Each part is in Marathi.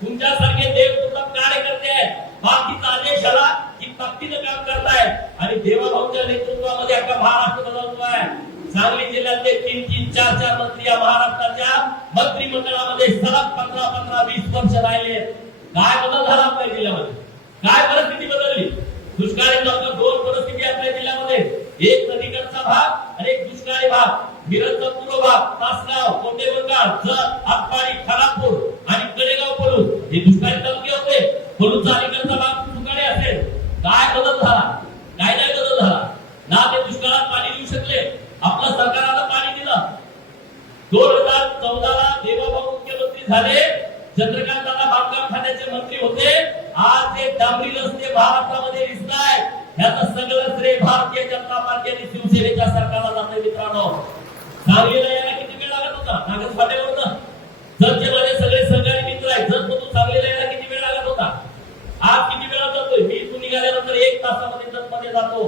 तुमच्यासारखे देवपूर्वक कार्यकर्ते आहेत, बाकीचा आदेश आला की ताकदीने काम करतायत आणि देवाभाऊच्या नेतृत्वामध्ये अख्खा महाराष्ट्र बदलतोय। सांगली जिल्ह्यातले 3-3, 4-4 मंत्री या महाराष्ट्राच्या मंत्रिमंडळामध्ये सलग 15-15, 20 वर्ष राहिले। काय बदल झाला आपल्या जिल्ह्यामध्ये? काय परिस्थिती बदलली? दुष्काळी दोन परिस्थिती आपल्या जिल्ह्यामध्ये, एक नदीकडचा भाग आणि एक दुष्काळी भाग। मिरजचा पूर्व भाग, तासगाव, कोटेबंगाळ, जत, आटपाडी, खानापूर आणि कडेगाव पळून हे दुष्काळी तालुके होते। पळूनचा अलीकडचा भाग दुष्काळी असेल। काय बदल झाला? काय नाही बदल झाला ना। ते दुष्काळात पाणी देऊ शकले, आपलं सरकारला पाणी दिलं। 2014 ला देवाभाऊ मुख्यमंत्री झाले, चंद्रकांत दादा बांधकाम खात्याचे मंत्री होते। आज ते डांबरी रस्ते महाराष्ट्रामध्ये दिसतायत, याचं सगळं श्रेय भारतीय जनता पार्टी आणि शिवसेनेच्या सरकारला जाते। मित्रांनो, सांगलीला यायला किती वेळ लागत होता? नागस फाट्यावरनं जतचे माझे सगळे सहकारी मित्र आहेत, जत मधून सांगलीला यायला किती वेळ लागत होता? आज किती वेळा जातोय? मी इथून निघाल्यानंतर 1 तासामध्ये जत मध्ये जातो।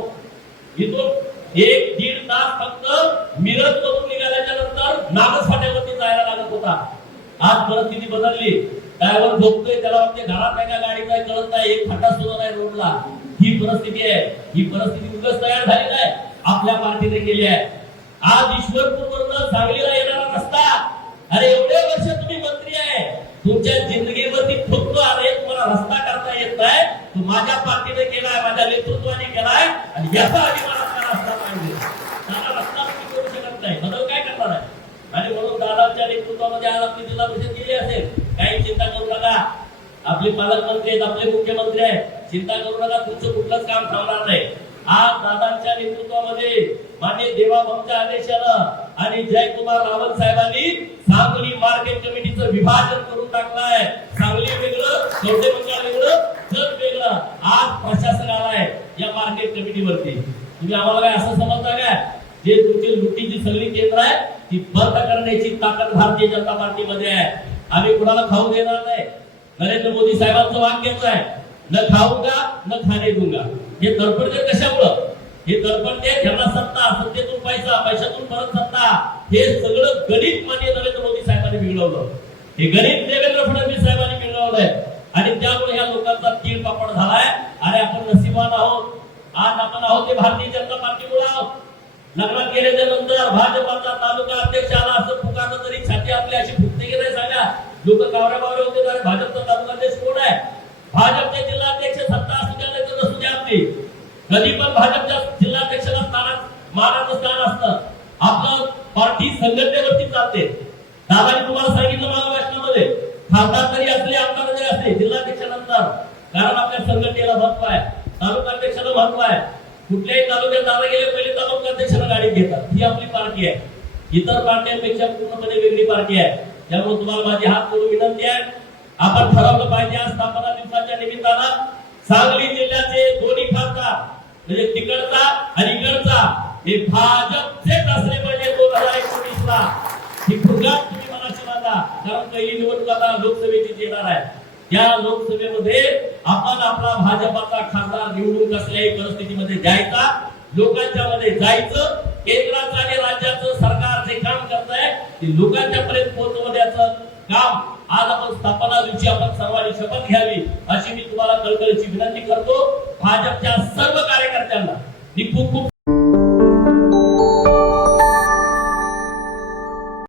इथून 1-1.5 तास फक्त मिरज मधून निघाल्याच्या नंतर नागस फाट्यावरती जायला लागत होता। आज परिस्थिती बदलली। ड्रायव्हर झोपतोय, त्याला वाटते घरात काय का गाडी काय कळत नाही, एक खड्डा सुद्धा नाही रोडला। ही परिस्थिती आहे। ही परिस्थिती उगाच तयार झाली नाही, आपल्या पार्टीने केली आहे। आज ईश्वरपूरवरून सांगलीला येणारा रस्ता, अरे एवढे वर्ष तुम्ही मंत्री आहे, तुमच्या जिंदगीवरती फक्त अरे तुम्हाला रस्ता करता येत नाही, तो माझ्या पार्टीने केलाय, माझ्या नेतृत्वाने केलाय आणि याचा अभिमानाचा रस्ता पाहिजे। त्याला रस्ता तुम्ही करू शकत नाही, बदल काय करणार आहे? आणि म्हणून दादांच्या नेतृत्वामध्ये आज आपली जिल्हा परिषद केली असेल, काही चिंता करू नका। आपले पालकमंत्री आहेत, आपले मुख्यमंत्री आहेत, चिंता करू नका, तुमचं कुठलंच काम थांबणार नाही। आज दादांच्या नेतृत्वामध्ये माननीय देवाभाऊच्या आदेशानं आणि जयकुमार रावल साहेबांनी सांगली मार्केट कमिटीचं विभाजन करून टाकलंय। सांगली वेगळं, कोटेबंगाळ वेगळं, जत वेगळं। आज प्रशासन आलाय या मार्केट कमिटीवरती। तुम्ही आम्हाला काय असं समजता काय? जे तुमची लुटीची सगळी केंद्र आहे ती बंद करण्याची ताकद भारतीय जनता पार्टीमध्ये आहे। आम्ही कुणाला खाऊ देणार नाही। नरेंद्र मोदी साहेबांचं वाक्यच आहे, न खाऊंगा न खाने दूंगा। हे तडफडते कशामुळं? हे तडफडते त्यांना सत्ता, सत्तेतून पैसा, पैशातून परत सत्ता, हे सगळं गणित मान्य नरेंद्र मोदी साहेबांनी बिघडवलं। हे गणित देवेंद्र फडणवीस साहेबांनी बिघडवलंय आणि त्यामुळे या लोकांचा तीळ पापड झालाय। अरे आपण नशिबान आहोत, आज आपण आहोत ते भारतीय जनता पार्टीमुळे आहोत। लग्नात गेल्याच्या नंतर भाजपाचा तालुका अध्यक्ष आला असं पुकारलं तरी छाती आपली अशी फुटते की नाही सांगा? लोक कावऱ्या बावऱ्या होते, अरे भाजपचा तालुका अध्यक्ष कोण आहे? भाजपचे जिल्हाध्यक्ष सत्ता असू द्या नाही तर नसू द्या आपली, कधी पण भाजपच्या जिल्हाध्यक्षाला मानाचं स्थान असतं। आपलं पार्टी संघटनेवरती चालते। दादानी तुम्हाला सांगितलं मागं भाषणामध्ये, खासदार जरी असले, आमदार जरी असले, जिल्हाध्यक्षानंतर, कारण आपल्या संघटनेला महत्व आहे, तालुका अध्यक्षाला महत्व आहे। कुठल्याही तालुक्यात दादा गेले पहिले तालुका अध्यक्षाला गाडी घेतात, ही आपली पार्टी आहे। इतर पार्ट्यांपेक्षा पूर्णपणे वेगळी पार्टी आहे। त्यामुळे तुम्हाला माझी हात जोडून विनंती आहे, आपण ठरवलं पाहिजे आज स्थापना दिवसाच्या निमित्तानं सांगली जिल्ह्याचे दोन्ही खासदार म्हणजे तिकडचा आणि इकडचा हे भाजपचेच असले पाहिजे। 2019 ला ही फुगाट तुम्ही मनाची बांधा, कारण पहिली निवडणूक आता लोकसभेची येणार आहे। या लोकसभेमध्ये आपण आपला भाजपचा खासदार निवडून कसल्याही परिस्थितीमध्ये द्यायचा, लोकांच्या मध्ये जायचं, केंद्राचं आणि राज्याचं सरकार जे काम करत आहे ते लोकांच्या पर्यंत पोहोचवण्याचं काम आज आपण स्थापना दिवशी आपण सर्वांनी शपथ घ्यावी अशी मी तुम्हाला कळकळीची विनंती करतो। भाजपच्या सर्व कार्यकर्त्यांना मी खूप खूप